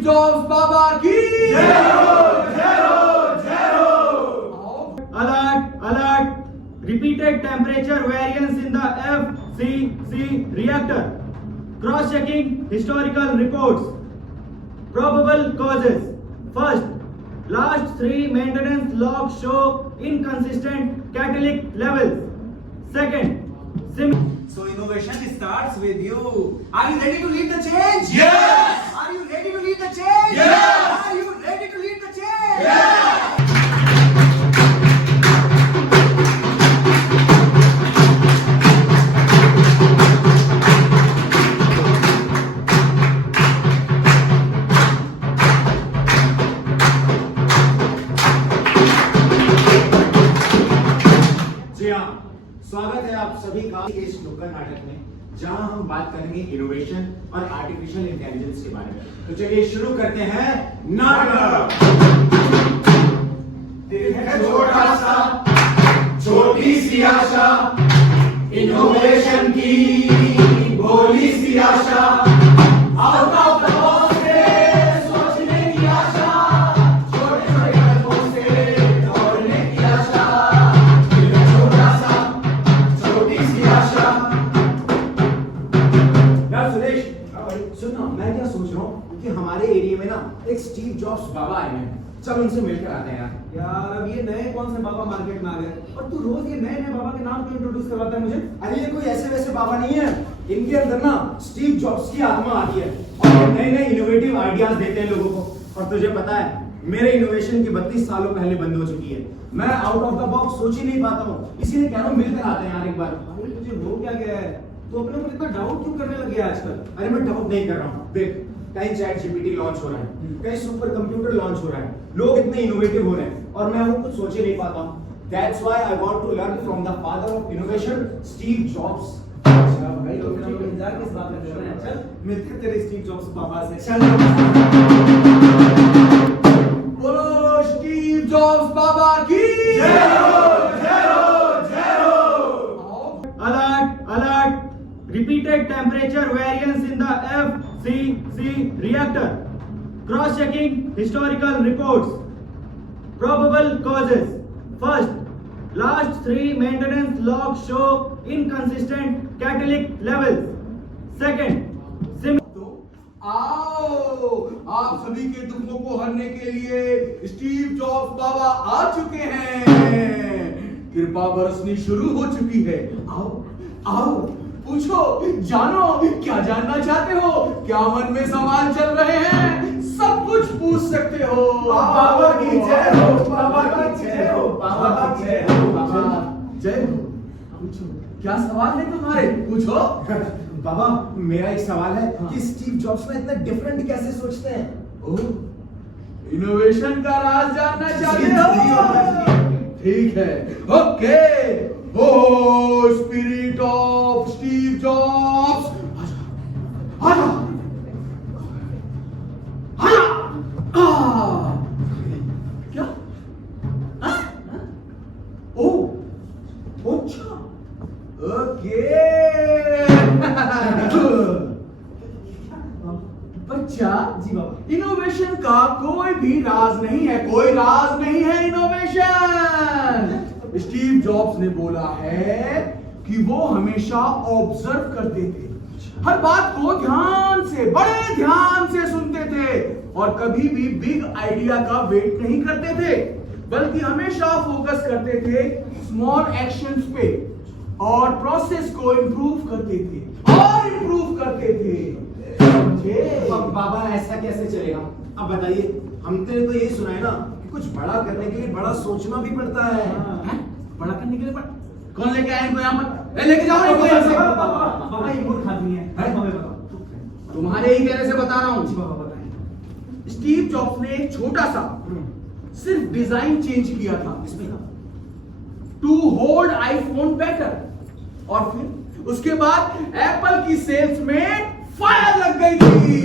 Steve Jobs बाबा की जय हो, जय हो, जय हो। Alert, alert! Repeated temperature variance in the FCC reactor. Cross-checking historical reports. Probable causes. First, last 3 maintenance logs show inconsistent catalytic levels. Second, So innovation starts with you. Are you ready to lead the change? Yes! Are you ready to lead the change? Yes! Are you ready to lead the change? Yes! जी हाँ, स्वागत है आप सभी का इस नुक्कड़ नाटक में, जहां हम बात करेंगे इनोवेशन और आर्टिफिशियल इंटेलिजेंस के बारे में। तो चलिए शुरू करते हैं नाटक। दिल है छोटा सा, छोटी सी आशा, इनोवेशन की भोली सी आशा, आउट ऑफ द बॉक्स से सोचने की आशा, छोटे छोटे कदमों से दौड़ने की आशा, दिल है छोटा सा, छोटी सी आशा। यार सुरेश, सुन ना, मैं क्या सोच रहा हूँ कि हमारे एरिया में ना एक स्टीव जॉब्स बाबा आए हैं, चल उनसे मिलकर आते हैं यार। यार अब ये नए कौन से बाबा मार्केट में आ गए और तू रोज ये नए नए बाबा के नाम क्यों इंट्रोड्यूस करवाता है मुझे? अरे ये कोई ऐसे वैसे बाबा नहीं है, इनके अंदर ना स्टीव जॉब्स की आत्मा आती है और नए नए इनोवेटिव आइडियाज देते हैं लोगों को। और तुझे पता है, मेरे इनोवेशन की 32 सालों पहले बंद हो चुकी है। मैं आउट ऑफ द बॉक्स सोच ही नहीं पाता हूँ, इसीलिए कह रहा हूँ मिलकर आते हैं यार एक बार। अरे तुझे हो क्या गया है? तू अपने ऊपर इतना डाउट क्यों करने लग गया आजकल? अरे मैं डाउट नहीं कर रहा हूँ, देख कहीं चैट जीपीटी लॉन्च हो रहा है, कहीं सुपर कंप्यूटर लॉन्च हो रहा है, लोग इतने इनोवेटिव हो रहे हैं और मैं वो कुछ सोच ही नहीं पाता हूँ। That's why I want to learn from the father of innovation, Steve Jobs. अच्छा भाई, तो फिर हम इंतजार किस बात का कर रहे हैं? चल मिलते हैं तेरे स्टीव जॉब्स बाबा से। चल बोलो स्टीव जॉब्स बाबा की जय हो, जय हो, जय हो। alert, alert! Repeated temperature variance in the FCC reactor. Cross-checking historical reports. Probable causes. First, last 3 maintenance logs show inconsistent catalytic levels. Second, आओ, आप सभी के दुखों को हरने के लिए स्टीव जॉब्स बाबा आ चुके हैं। कृपा बरसनी शुरू हो चुकी है। आओ आओ, पूछो, जानो, क्या जानना चाहते हो? क्या मन में सवाल चल रहे हैं? सब कुछ पूछ सकते हो। बाबा की जय हो, बाबा की जय हो, बाबा की जय हो, बाबा जय हो। पूछो, क्या सवाल है तुम्हारे? पूछो। बाबा, मेरा एक सवाल है कि स्टीव जॉब्स ना इतना डिफरेंट कैसे सोचते हैं? ओह, इनोवेशन का राज जानना चाहते हो? ठीक है, okay. Oh spirit of Steve Jobs, आजा आजा आजा। क्या? ओ अच्छा, ओके। बच्चा जी बाबा, इनोवेशन का कोई भी राज नहीं है, कोई राज नहीं है इनोवेशन। स्टीव जॉब्स ने बोला है कि वो हमेशा ऑब्जर्व करते थे, हर बात को ध्यान से, बड़े ध्यान से सुनते थे और कभी भी बिग आइडिया का वेट नहीं करते थे, बल्कि हमेशा फोकस करते थे स्मॉल एक्शंस पे और प्रोसेस को इंप्रूव करते थे और इंप्रूव करते थे। बाबा ऐसा कैसे चलेगा? अब बताइए, हमने तो ये सुना है ना कि कुछ बड़ा करने के लिए बड़ा सोचना भी पड़ता है। बड़ा करने के लिए कौन लेके आए इनको यहाँ पर? लेके जाओ इनको यहाँ से। बाबा ये मूर्ख आदमी है, हमें बताओ। तुम्हारे ही कहने से बता रहा हूँ। बाबा बताएं। स्टीव जॉब्स ने एक छोटा सा सिर्फ डिजाइन चेंज किया था टू होल्ड आईफोन बेटर, और फिर उसके बाद एप्पल की सेल्स में फायर लग गई थी।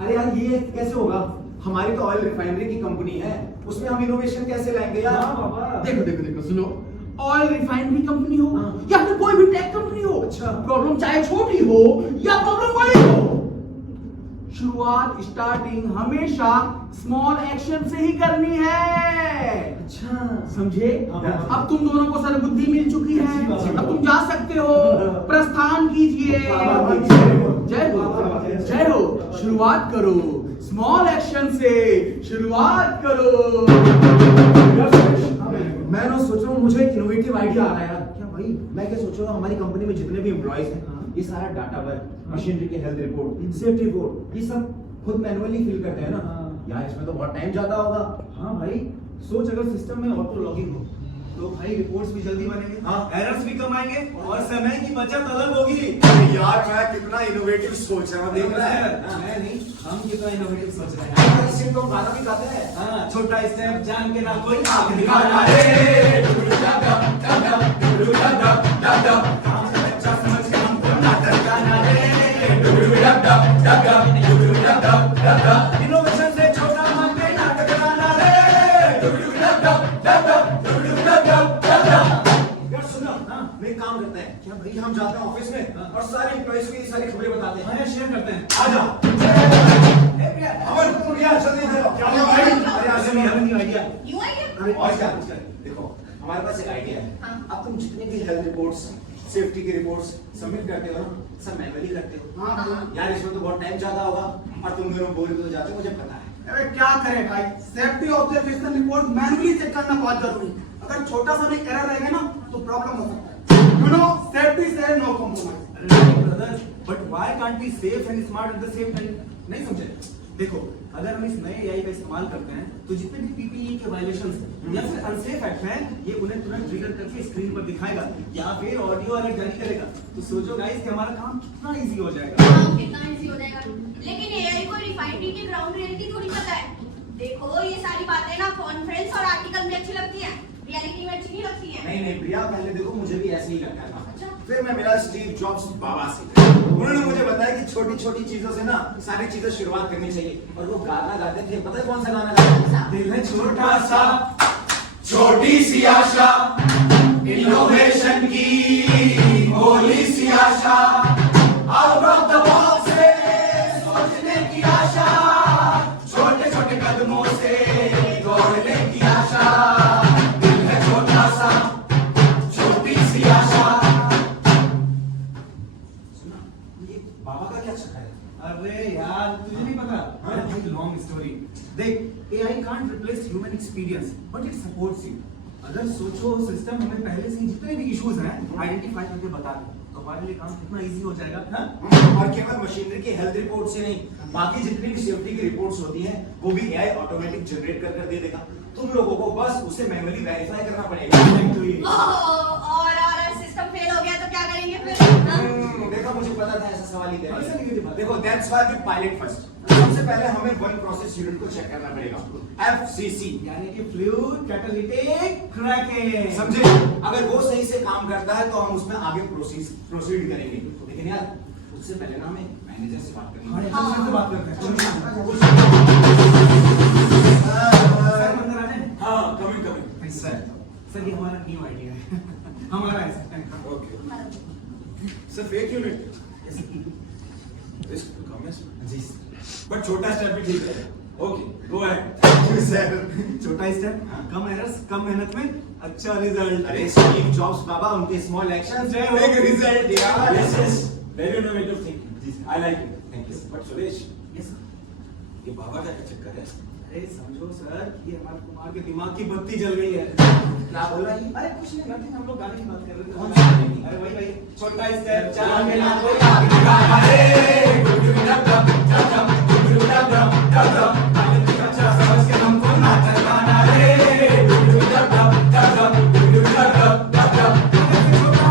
अरे यार, ये कैसे होगा? हमारी तो ऑयल रिफाइनरी की कंपनी है, उसमें हम इनोवेशन कैसे लाएंगे यार? देखो देखो देखो, सुनो, ऑयल रिफाइनरी कंपनी हो या फिर कोई भी टेक कंपनी हो, अच्छा, प्रॉब्लम चाहे छोटी हो या प्रॉब्लम बड़ी हो, शुरू शुरुआत स्टार्टिंग हमेशा स्मॉल एक्शन से ही करनी है। अच्छा समझे? हाँ। अब तुम दोनों को सद्बुद्धि मिल चुकी है, जी, अब तुम जा सकते हो, प्रस्थान कीजिए। जय हो, जय हो। शुरुआत करो, स्मॉल एक्शन से शुरुआत करो। मैं ना सोच रहा हूँ मुझे एक इनोवेटिव आइडिया आ रहा है यार। क्या भाई, मैं क्या सोच रहा हूँ, हमारी कंपनी में जितने भी एम्प्लॉइज हैं, ये सारा डाटा वर्क, मशीनरी के हेल्थ रिपोर्ट, सेफ्टी रिपोर्ट, ये सब खुद मैनुअली फिल करते हैं ना यार। इसमें तो बहुत टाइम जाता होगा। हाँ भाई, सोच अगर सिस्टम में ऑटो लॉगिंग हो तो भाई रिपोर्ट्स भी जल्दी बनेंगे, हाँ। एरर्स भी कम आएंगे और समय की बचत अलग होगी। यार मैं कितना इनोवेटिव सोच रहा हूँ, देख रहा है। मैं नहीं, हम कितना इनोवेटिव सोच रहे हैं। इसी को गाना भी गाते हैं। हाँ, छोटा स्टेप जान के ना कोई आंख दिखाना रे। काम से बच्चा समझ के हमको नाटक गाना रे। इनोवेशन से छोटा मान के नाटक गाना रे। यार सुनो, मैं एक काम करते हैं, क्या भाई हम जाते हैं ऑफिस में और सारे एम्प्लॉइज को ये सारी खबरें बताते हैं। हाँ, शेयर करते हैं। आजा। अमन तुम यार जल्दी इधर आओ। क्या भाई? अरे आज मैं हमें आइडिया। यूं आइडिया? अरे और क्या कुछ कर। देखो हमारे पास एक आइडिया है। हाँ। अब तुम जितने भी हेल्थ रिपोर्ट्स, सेफ्टी की रिपोर्ट्स सबमिट करते हो ना, सब मैनुअली करते हो। हाँ। यार इसमें तो बहुत टाइम जाता होगा और तुम दोनों बोल के तो जाते हो, मुझे पता है। अरे क्या करें भाई, safety observation report manually check करना बहुत जरूरी है। अगर छोटा सा भी एरर रहेगा ना तो प्रॉब्लम हो सकता है। यू नो, सेफ्टी से no compromise. Brother, but why can't be safe and smart at the same time? नहीं समझे? देखो, अगर हम इस नए एआई का इस्तेमाल करते हैं तो जितने भी पीपीई के वायलेशंस हैं या फिर अनसेफ एक्ट हैं, ये उन्हें तुरंत ट्रिगर करके स्क्रीन पर दिखाएगा या फिर ऑडियो अलर्ट जारी करेगा। तो सोचो गाइस कि हमारा काम कितना इजी हो जाएगा। हाँ, कितना इजी हो जाएगा। लेकिन एआई को रिफाइनरी की ग्राउंड रियलिटी थोड़ी पता है। देखो ये सारी बातें ना कॉन्फ्रेंस और आर्टिकल में अच्छी लगती हैं, रियलिटी में अच्छी नहीं लगती हैं। नहीं प्रिया, पहले देखो मुझे भी ऐसे ही लगता था। अच्छा। फिर मैं मिला स्टीव जॉब्स बाबा से, उन्होंने मुझे बताया कि छोटी छोटी चीजों से ना सारी चीजें शुरुआत करनी चाहिए। और वो गाना गाते थे, पता है कौन सा गाना गाते थे? दिल है छोटा सा, छोटी सी आशा, इनोवेशन की भोली सी आशा, आउट ऑफ द बॉक्स से सोचने की आशा, छोटे छोटे कदमों से दौड़ने की आशा, दिल है छोटा सा, छोटी सी आशा। सुना, ये बाबा का क्या चक्कर है? अरे यार तुझे नहीं पता? अरे भाई लॉन्ग स्टोरी। देख, AI can't replace human experience, but it supports you. अगर सोचो सिस्टम हमें पहले से ही जितने भी इश्यूज हैं आइडेंटिफाई करके बता दे तो हमारे लिए काम कितना इजी हो जाएगा। हाँ? और केवल मशीनरी की हेल्थ रिपोर्ट से नहीं, बाकी जितनी भी सेफ्टी की रिपोर्ट्स होती हैं वो भी एआई ऑटोमेटिक जनरेट कर दे देगा। तुम लोगों को बस उसे मैनुअली वेरीफाई करना पड़ेगा। और सिस्टम फेल हो गया तो क्या करेंगे फिर? हाँ? देखो मुझे पता था ऐसा सवाल ही ऐसा करेंगे। नहीं बात। देखो that's why we pilot first. सबसे पहले हमें वन प्रोसेस यूनिट को चेक करना पड़ेगा, FCC, यानी कि फ्लूइड कैटालिटिक क्रैकिंग। समझे? अगर वो सही से काम करता है तो हम उसमें आगे प्रोसीड करेंगे। लेकिन यार उससे पहले ना हमें मैनेजर से बात करनी है। हाँ, से बात करते हैं। सर अंदर आ जाए। हाँ, कमिंग। सर ये हमारा न्यू आइडिया है। हमारा है। Okay sir, fake unit risk टू कम जी बट छोटा स्टेप भी ठीक है। Okay go ahead sir. छोटा स्टेप, कम एरर्स, कम मेहनत में अच्छा रिजल्ट। अरे स्टीव जॉब्स बाबा, उनके स्मॉल एक्शंस जय हो। बिग रिजल्ट यार। Yes, very innovative thinking. जी sir. I like it. Thank you, sir. But Suresh, yes ये बाबा का क्या चक्कर है? अरे समझो सर, ये हमारे कुमार के दिमाग की बत्ती जल गई है। क्या बोल रहा है? अरे कुछ नहीं, नथिंग, हम लोग गाने की बात कर रहे थे। कौन सा गाने? अरे भाई छोटा स्टेप चला के ना कोई अच्छा समझ के हमको नाटक गाना रे। छोटा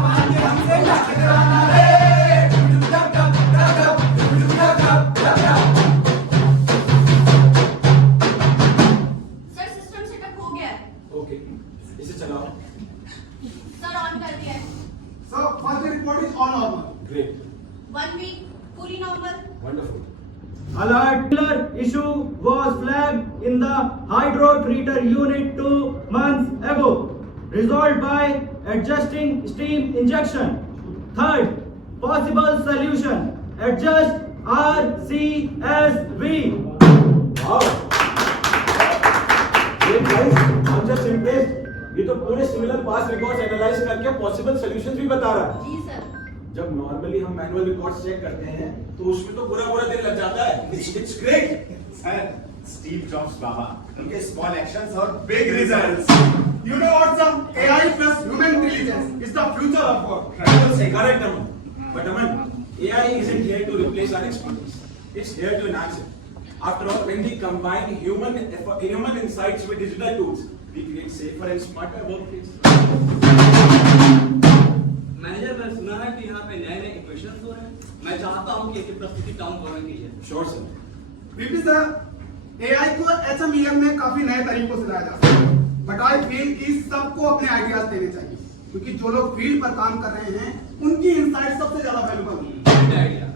मान के हमसे नाटक गाना रे। सर सिस्टम सेटअप हो गया है। Okay, इसे चलाओ. सर ऑन कर दिया है। So first report is all normal. Great, 1 week पूरी normal. wonderful. Alert killer issue was flagged in the hydro treater unit 2 months ago. Resolved by adjusting steam injection. Third, possible solution: adjust RCSB। Wow. Great guys, I'm just impressed. ये तो पूरे similar past records analyse करके possible solutions भी बता रहा है। जी sir. जब normally हम मैनुअल रिकॉर्ड्स चेक करते हैं तो उसमें तो पूरा दिन लग जाता है। It's great. Sir, Steve Jobs बाबा, उनके स्मॉल एक्शंस और big results. You know what, sir? AI plus human intelligence is the future of work. Correct, Aman. But Aman, AI isn't here to replace our expertise. It's here to enhance it. After all, when we combine human insights with digital tools, we create safer and smarter workplace. Manager, मैंने सुना है कि यहाँ पे नए equations हो रहे हैं। मैं चाहता हूँ कि इसकी प्रस्तुति टाउन हॉल में की जाए। Sure, sir. VP sir, AI को HMEM में काफी नए तरीकों से लाया जा सकता है, बट आई फील कि सबको अपने आइडियाज देने चाहिए, क्योंकि जो लोग फील्ड पर काम कर रहे हैं उनकी इनसाइट सबसे ज्यादा वैल्यूबल है। Great idea.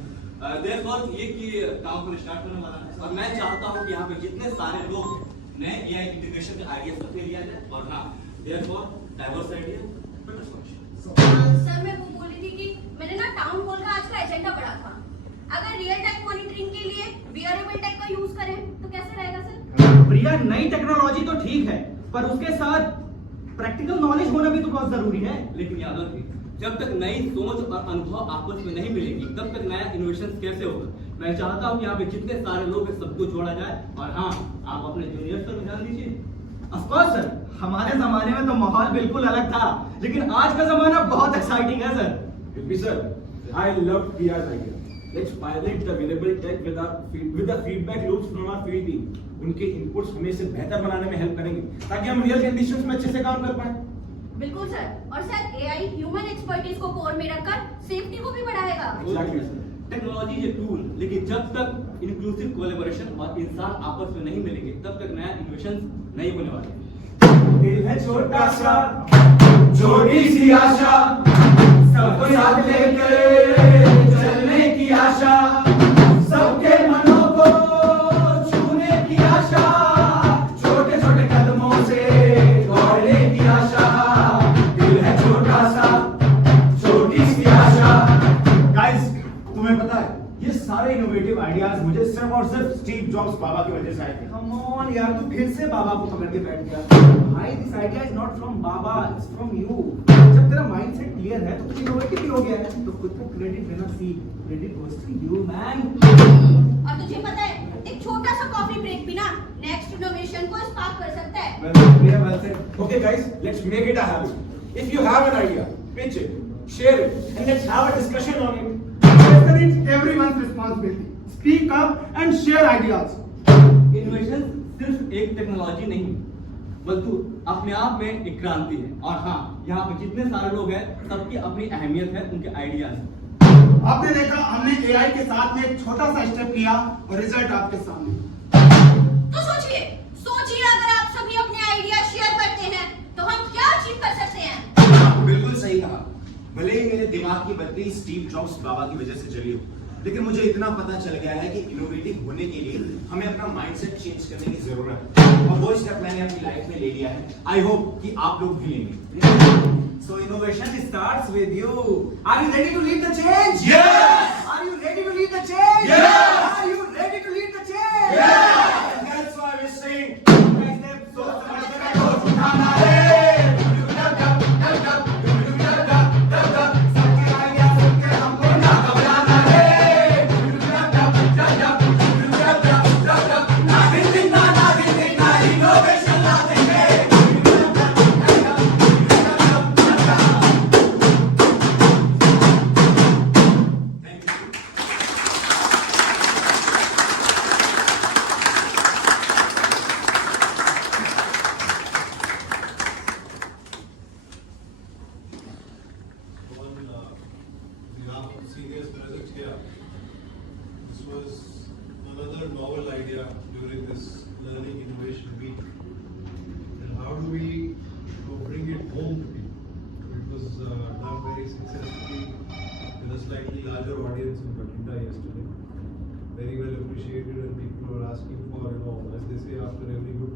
Therefore, ये कि टाउन हॉल स्टार्ट होने वाला है और मैं चाहता हूँ कि यहाँ पे जितने सारे लोग हैं, नए AI इंटीग्रेशन के आइडिया सबसे लिया जाए और हाँ, therefore, diverse idea, better solution. Sir मैं वो बोल रही थी कि मैंने ना टाउन हॉल का आज का एजेंडा पढ़ा था। अगर रियल टाइम मॉनिटरिंग के लिए वियरेबल टेक का यूज करें तो कैसे रहेगा सर? प्रिया, नई टेक्नोलॉजी तो ठीक है, पर उसके साथ प्रैक्टिकल नॉलेज होना भी तो बहुत जरूरी है। लेकिन याद रखिए, जब तक नई सोच और अनुभव आपस में नहीं मिलेगी, तब तक नया इनोवेशन कैसे होगा? मैं चाहता हूँ कि यहाँ पे जितने सारे लोग हैं सबको जोड़ा जाए और हाँ, आप अपने जूनियर्स पर ध्यान दीजिए। ऑफ कोर्स सर, हमारे जमाने में तो माहौल बिल्कुल अलग था, लेकिन आज का जमाना बहुत एक्साइटिंग है sir. VP sir, I love Priya's idea. Let's pilot the wearable tech with the feedback loops from our field team. उनके इनपुट्स हमें इसे बेहतर बनाने में हेल्प करेंगे ताकि हम रियल कंडीशंस में अच्छे से काम कर पाए। बिल्कुल सर। और सर AI ह्यूमन एक्सपर्टीज को कोर में रखकर सेफ्टी को भी बढ़ाएगा। Exactly. टेक्नोलॉजी ये टूल, लेकिन जब तक इंक्लूसिव कोलैबोरेशन और इंसान आपस में नहीं मिलेंगे, तब तक नया इनोवेशन नहीं होने वाले। दिल है छोटा सा, छोटी सी आशा, सबको साथ लेकर चलने की आशा, सबके मनों को छूने की आशा, छोटे छोटे कदमों से दौड़ने की आशा। दिल है छोटा सा, छोटी सी आशा। गाइस, तुम्हें पता है ये सारे इनोवेटिव आइडियाज मुझे सिर्फ और सिर्फ स्टीव जॉब्स बाबा की वजह से आए थे। Come on यार, तू फिर से बाबा को पकड़ के बैठ गया। भाई, this idea is not from Baba, it's from you. जब तेरा माइंडसेट क्लियर है तो तू इनोवेटिव भी हो गया है, तो खुद को क्रेडिट देना सीख। Credit goes to you man. और तुझे पता है, एक छोटा सा कॉफी ब्रेक भी ना नेक्स्ट इनोवेशन को स्पार्क कर सकता है। well said. Okay guys, let's make it a habit. If you have an idea, pitch it, share it, and let's have a discussion on it. Innovation is everyone's responsibility. Speak up and share ideas. Innovation सिर्फ एक technology नहीं, बल्कि अपने आप में एक क्रांति है। और हाँ, यहाँ पे जितने सारे लोग हैं, सबकी अपनी अहमियत है, उनके आइडियाज। आपने देखा, हमने AI के साथ में एक छोटा सा स्टेप किया और रिजल्ट आपके सामने। तो सोचिए अगर आप सभी अपने आइडिया शेयर करते हैं तो हम क्या अचीव कर सकते हैं। बिल्कुल सही कहा। भले ही मेरे दिमाग की बत्ती स्टीव जॉब्स बाबा की वजह से जली हो, लेकिन मुझे इतना पता चल गया है कि इनोवेटिव होने के लिए हमें अपना माइंडसेट चेंज करने की जरूरत है, और वो स्टेप मैंने अपनी लाइफ में ले लिया है। आई होप कि आप लोग भी लेंगे। So innovation starts with you. Are you ready to lead the change? Yes! Are you ready to lead the change? Yes! Are you ready to lead the change? And that's why we sing. सोच समझ कर ठोस उठाना है। सबके idea सुनकर हमको ना घबराना है। ना दिन दिन ना innovation लाते हैं। behalf of seniors present here, this was another novel idea during this learning innovation week. And how do we bring it home to people? It was done very successfully with a slightly larger audience in Bathinda yesterday. Very well appreciated, and people were asking for, as they say, after every good